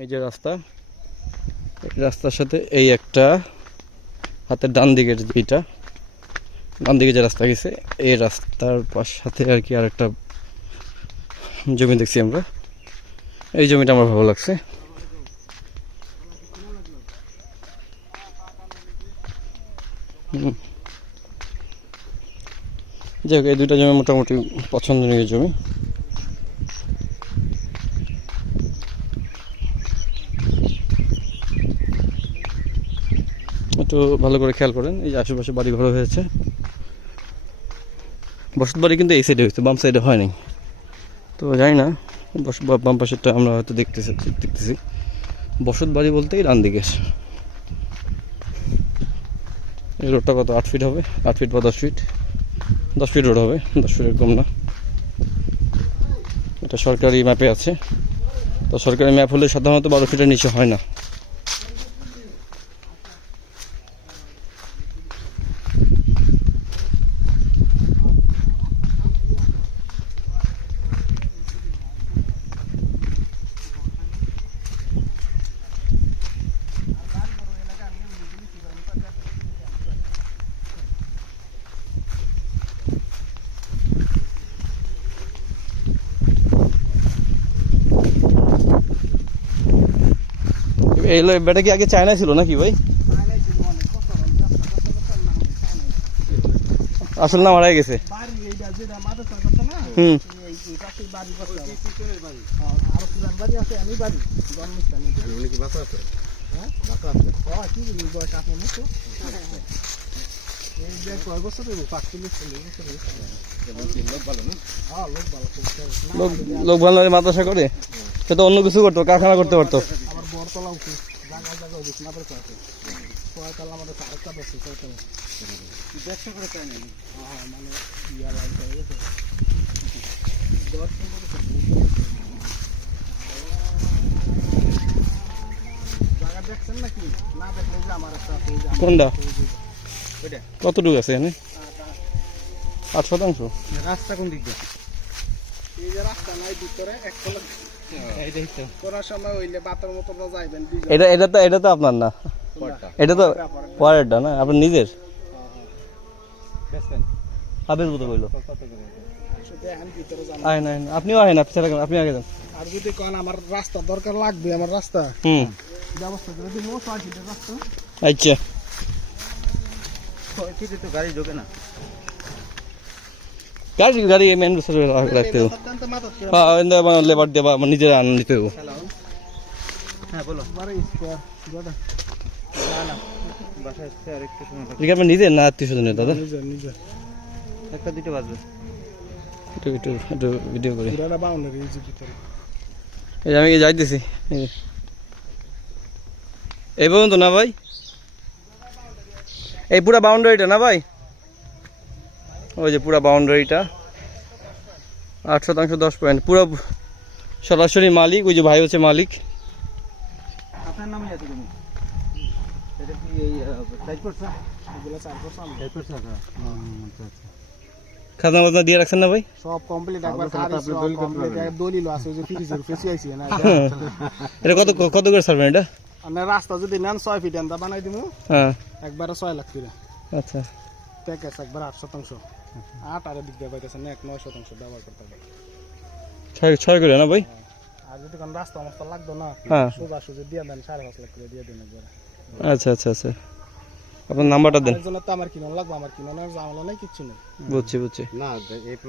এই যে রাস্তা, এই রাস্তার সাথে এই একটা হাতের ডান দিকের যেটা ডান দিকে যে রাস্তা গেছে, এই রাস্তার সাথে আর কি আরেকটা জমি দেখছি আমরা। এই জমিটা আমার ভালো লাগছে। যাই হোক, এই দুইটা জমি মোটামুটি পছন্দনীয় জমি। একটু ভালো করে খেয়াল করেন, এই যে আশেপাশে বাড়ি ঘর হয়েছে। বসত বাড়ি কিন্তু এই সাইডে হয়েছে, বাম সাইডে হয়নি। তো জানি না, বাম পাশেরটা আমরা হয়তো দেখতেছি। বসত বাড়ি বলতে ডান দিকে। এই রোডটা কত 8 ফিট হবে, 8 ফিট বা 10 ফিট, 10 ফিট রোড হবে, 10 ফিটের কম না। এটা সরকারি ম্যাপে আছে। তো সরকারি ম্যাপ হলে সাধারণত 12 ফিটের নিচে হয় না। এই বেটা কি আগে চায়না ছিল নাকি ভাই? আসলে না মারাই গেছে। হুম, লোক ভালো মাদ্রাসা করে, সে তো অন্য কিছু করতো, কারখানা করতে পারতো। কোনটা কতটুকু আছে এখানে? 8%। রাস্তা কোন দিক দিয়ে? এই যে রাস্তা নাই ভিতরে এক কলম। এইটাই তো। কোরার সময় হইলে বাতের মতো যাইবেন। এটা তো আপনার না, এটা তো পরেরটা না, আপনার নিজের। আবের মতো কইলো। আপনিও আহেন, আপনি আগে যান। আর যদি কোন আমার রাস্তা দরকার লাগবে, আমার রাস্তা ব্যবস্থা করে দিন। ও 6 ফিটের রাস্তা। আচ্ছা, 6 ফিটে তো গাড়ি ঢোকে না। গাড়ি মেন রাস্তা রাখতে হবে। হ্যাঁ, লেবার দেবা নিজের আনন্দিত হবে। হ্যাঁ বলো। বারে স্কয়ার গোটা। না না, বাসা আসতে আর একটু সময় লাগবে। আপনি নিজের না আত্মীয়স্বজনের দাদা? নিজের। একটা দুটো বাজবে। একটু ভিডিও করি। পুরাটা বাউন্ডারি এই যে ভিতরে। এই আমি যাইতেছি এই পর্যন্ত না ভাই? এই পুরা বাউন্ডারিটা না ভাই? ওই যে পুরা বাউন্ডারিটা 8% 10 পয়েন্ট, পুরো সরাসরি মালিক। ওই যে ভাই হচ্ছে মালিক। আপনার নামই আছে তুমি? এটা কি এই 4%? এগুলো 4%। আচ্ছা। খাজনা বাজনা দিয়ে রাখছেন না ভাই? সব কমপ্লিট, একবার খারিজ সব কমপ্লিট, দলিল আছে যে ফ্রিজের ফেসি আইছে না। এটা কত করে ছাড়বেন এটা? আপনার রাস্তা যদি নেন 6 ফিট এন্ডা বানাই দিমু। হ্যাঁ, একবারে 6 লাখ করে। আচ্ছা, প্যাকেজ একবার 8%। 8 আর দিক দিয়ে পাইতেছেন না, 9% ব্যবহার করতে হবে। 6 করে না ভাই? আর যদি কোন রাস্তা মস্ত লাগতো না, সোজা দিয়ে দেন, 5.5 লাখ করে দিয়ে দেন একবার। আচ্ছা, আপনার নাম্বারটা দেন। এর জন্য তো আমার কিনা লাগবে, আমার কিনা ঝামেলা নাই, কিচ্ছু নেই। বুঝছি না